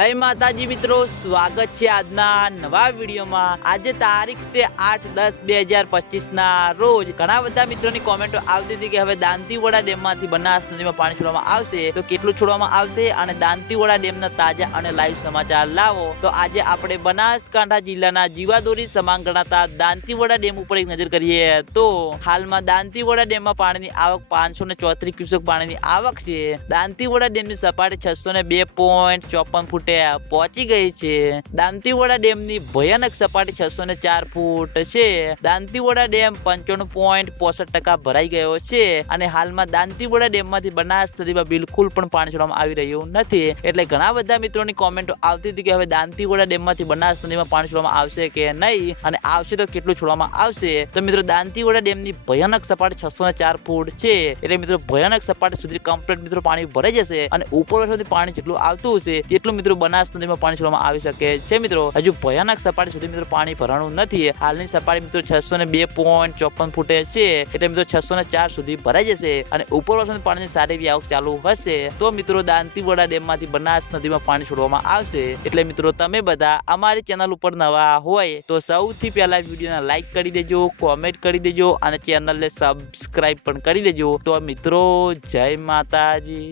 જય માતાજી મિત્રો, સ્વાગત છે આજના નવા વિડીયોમાં. આજે તારીખ છે આઠ દસ બે હજાર પચીસ ના રોજ ઘણા બધા મિત્રોની કોમેન્ટો આવતી હતી કે હવે દાંતીવાડા ડેમમાંથી બનાસ નદીમાં પાણી છોડવામાં આવશે. તો કેટલું છોડવામાં આવશે? અને દાંતીવાડા ડેમના તાજા અને લાઈવ સમાચાર લાવો. તો આજે આપણે બનાસકાંઠા જિલ્લાના જીવાદોરી સમાન ગણાતા દાંતીવાડા ડેમ ઉપર એક નજર કરીએ તો હાલમાં દાંતીવાડા ડેમમાં પાણીની આવક પાંચસો ને ચોત્રીસ ક્યુસેક પાણીની આવક છે. દાંતીવાડા ડેમની સપાટી છસો ને બે પોઈન્ટ ચોપન ફૂટે પહોંચી ગઈ છે. દાંતીવાડા ડેમની ભયાનક સપાટી છસો ને ચાર ફૂટ છે. દાંતીવાડા ડેમ પંચાણું પોઈન્ટ પોસઠ ટકા ભરાઈ ગયો છે અને હાલમાં દાંતીવાડા ડેમમાંથી બનાસ નદીમાં બિલકુલ પણ પાણી છોડવામાં આવી રહ્યું નથી. એટલે ઘણા બધા મિત્રોની કોમેન્ટો આવતી હતી કે હવે દાંતીવાડા ડેમમાંથી બનાસ નદીમાં પાણી છોડવામાં આવશે કે નહીં અને આવશે તો કેટલું છોડવામાં આવશે? તો મિત્રો, દાંતીવાડા ડેમની ભયાનક સપાટી છસો ને ચાર ફૂટ છે. એટલે મિત્રો, ભયાનક સપાટી સુધી કમ્પ્લીટ મિત્રો પાણી ભરાઈ જશે અને ઉપર વર્ષોથી પાણી જેટલું આવતું હશે, તેટલું મિત્રો બનાસ નદીમાં પાણી છોડવામાં આવી શકે છે મિત્રો. હજુ ભયાનક સપાટી સુધી મિત્રો પાણી ભરાણું નથી. હાલની સપાટી મિત્રો છસો ને બે પોઈન્ટ ચોપન ફૂટે છે. એટલે મિત્રો છસો ને ચાર સુધી ભરાઈ જશે અને ઉપર વર્ષોથી પાણીની સારી આવક ચાલુ હશે. તો મિત્રો દાંતીવાડા ડેમમાંથી બનાસ નદીમાં પાણી છોડવામાં આવશે. એટલે મિત્રો તમે બધા અમારી ચેનલ ઉપર નવા હોય તો સૌથી પહેલા વિડીયોને લાઈક કરી દેજો, કોમેન્ટ કરી દેજો અને ચેનલને સબસ્ક્રાઈબ પણ કરી દેજો. તો મિત્રો જય માતાજી.